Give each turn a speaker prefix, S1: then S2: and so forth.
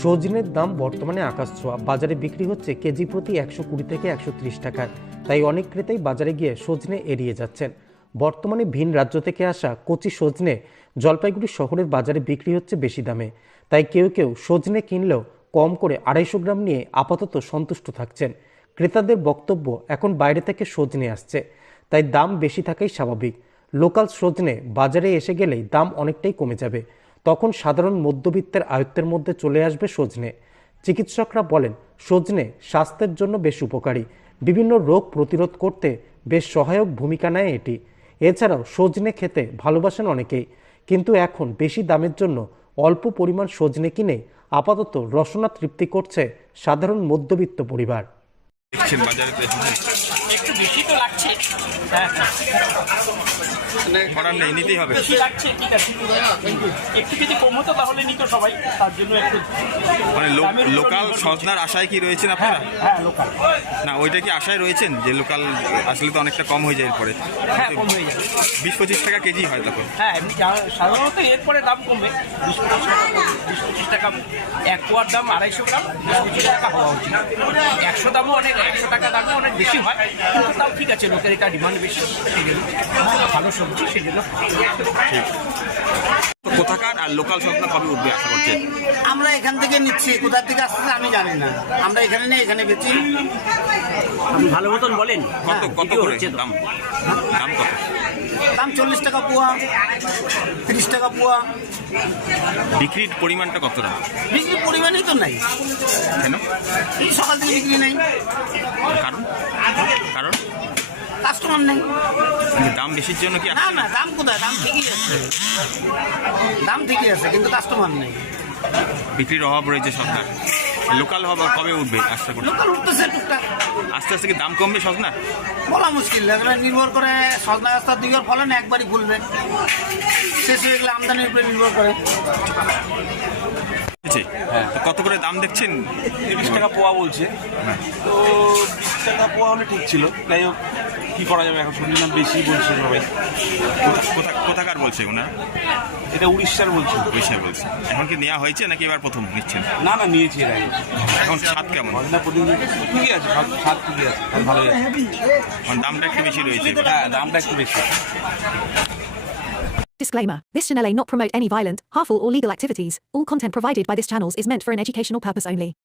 S1: সজনের দাম বর্তমানে আকাশ ছোঁয়া। বাজারে বিক্রি হচ্ছে কেজি প্রতি 120 থেকে 130 টাকায়। তাই অনেক ক্রেতাই বাজারে গিয়ে সজনে এড়িয়ে যাচ্ছেন। বর্তমানে ভিন রাজ্য থেকে আসা কচি সজনে জলপাইগুড়ি শহরের বাজারে বিক্রি হচ্ছে বেশি দামে। তাই কেউ কেউ সজনে কিনলেও কম করে 250 গ্রাম নিয়ে আপাতত সন্তুষ্ট থাকছেন। ক্রেতাদের বক্তব্য, এখন বাইরে থেকে সজনে আসছে, তাই দাম বেশি থাকাই স্বাভাবিক। লোকাল সজনে বাজারে এসে গেলেই দাম অনেকটাই কমে যাবে। তখন সাধারণ মধ্যবিত্তের আয়ত্তের মধ্যে চলে আসবে সজনে। চিকিৎসকরা বলেন, সজনে স্বাস্থ্যের জন্য বেশ উপকারী। বিভিন্ন রোগ প্রতিরোধ করতে বেশ সহায়ক ভূমিকা নেয় এটি। এছাড়াও সজনে খেতে ভালোবাসেন অনেকেই, কিন্তু এখন বেশি দামের জন্য অল্প পরিমাণ সজনে কিনে আপাতত রসনা তৃপ্তি করছে সাধারণ মধ্যবিত্ত পরিবার।
S2: একটু বেশি তো লাগছে,
S3: করার নেই, নিতেই হবে।
S2: বেশি লাগছে, ঠিক আছে, একটু যদি কম হতো তাহলে নিত সবাই, তার জন্য একটু
S3: মানে লোকাল সজনার আশায় কি রয়েছেন আপনারা?
S2: হ্যাঁ লোকাল
S3: না, ওইটা কি আশায় রয়েছেন যে লোকাল আসলে তো অনেকটা কম হয়ে যায় এরপরে?
S2: হ্যাঁ কম হয়ে যাবে,
S3: 20-25 টাকা কেজি হয় তখন।
S2: হ্যাঁ এমনি সাধারণত এরপরে দাম কমবে, 20-25 টাকা। এক পোয়ার দাম 250 গ্রাম, 20-25 টাকা হওয়া উচিত। 100 দামও অনেক, 100 টাকা দামও অনেক বেশি হয়, কিন্তু তাও ঠিক আছে, লোকের এটা ডিমান্ড বেশি, সেই জন্য ভালো সবজি, সেই জন্য।
S3: তো কোথাকার আর লোকাল সজনা কবে উঠবে আশা করছেন?
S4: আমরা এখান থেকে নিচ্ছি, কোথা থেকে আসছে আমি জানি না, আমরা এখানে নেই, এখানে বেচি।
S2: আপনি ভালো মতন বলেন
S3: কত করে দাম? দাম কত?
S4: দাম 40 টাকা পোয়া, 30 টাকা পোয়া।
S3: বিক্রির পরিমাণটা কতটা?
S4: বিক্রির পরিমাণই তো নাই।
S3: কেন?
S4: এই সকাল থেকে বিক্রি নেই,
S3: কারণ কারণ
S4: কাস্টমার নেই।
S3: দাম বেশির জন্য কি?
S4: না না, দাম কোথায়, দাম ঠিকই আছে, দাম ঠিকই আছে, কিন্তু কাস্টমার নেই।
S3: বিক্রির অভাব রয়েছে সজনার। লোকাল হবে কবে উঠবে আশা করছেন?
S4: লোকাল উঠতেছে টুকটাক।
S3: আস্তে আস্তে কি দাম কমবে সজনা?
S4: বলা মুশকিল, এবার নির্ভর করে সজনা গাছটা দুইবার ফলেন, একবারই ফুলবে, শেষ হয়ে গেলে আমদানির উপরে নির্ভর করে।
S3: তো কত করে দাম দেখছেন?
S5: 30 টাকা পোয়া বলছে, তো 20 টাকা পোয়া হলে ঠিক ছিল। যাই হোক, কী করা যাবে, এখন শুনলাম বেশি বলছে সবাই।
S3: কোথাকার বলছে ওনারা?
S5: এটা উড়িষ্যার বলছে।
S3: পয়সা বলছে। এখন কি নেওয়া হয়েছে নাকি এবার প্রথম নিচ্ছেন?
S5: না না, নিয়েছি এর আগে।
S3: এখন স্বাদ কেমন?
S5: সজনা প্রতিদিন ঠিকই আছে, সব স্বাদ ঠিকই আছে, সব ভালোই আছে।
S3: মানে দামটা একটু বেশি রয়েছে।
S5: হ্যাঁ, দামটা একটু বেশি।
S6: Disclaimer. This channel may not promote any violent, harmful or legal activities. All content provided by this channel is meant for an educational purpose only.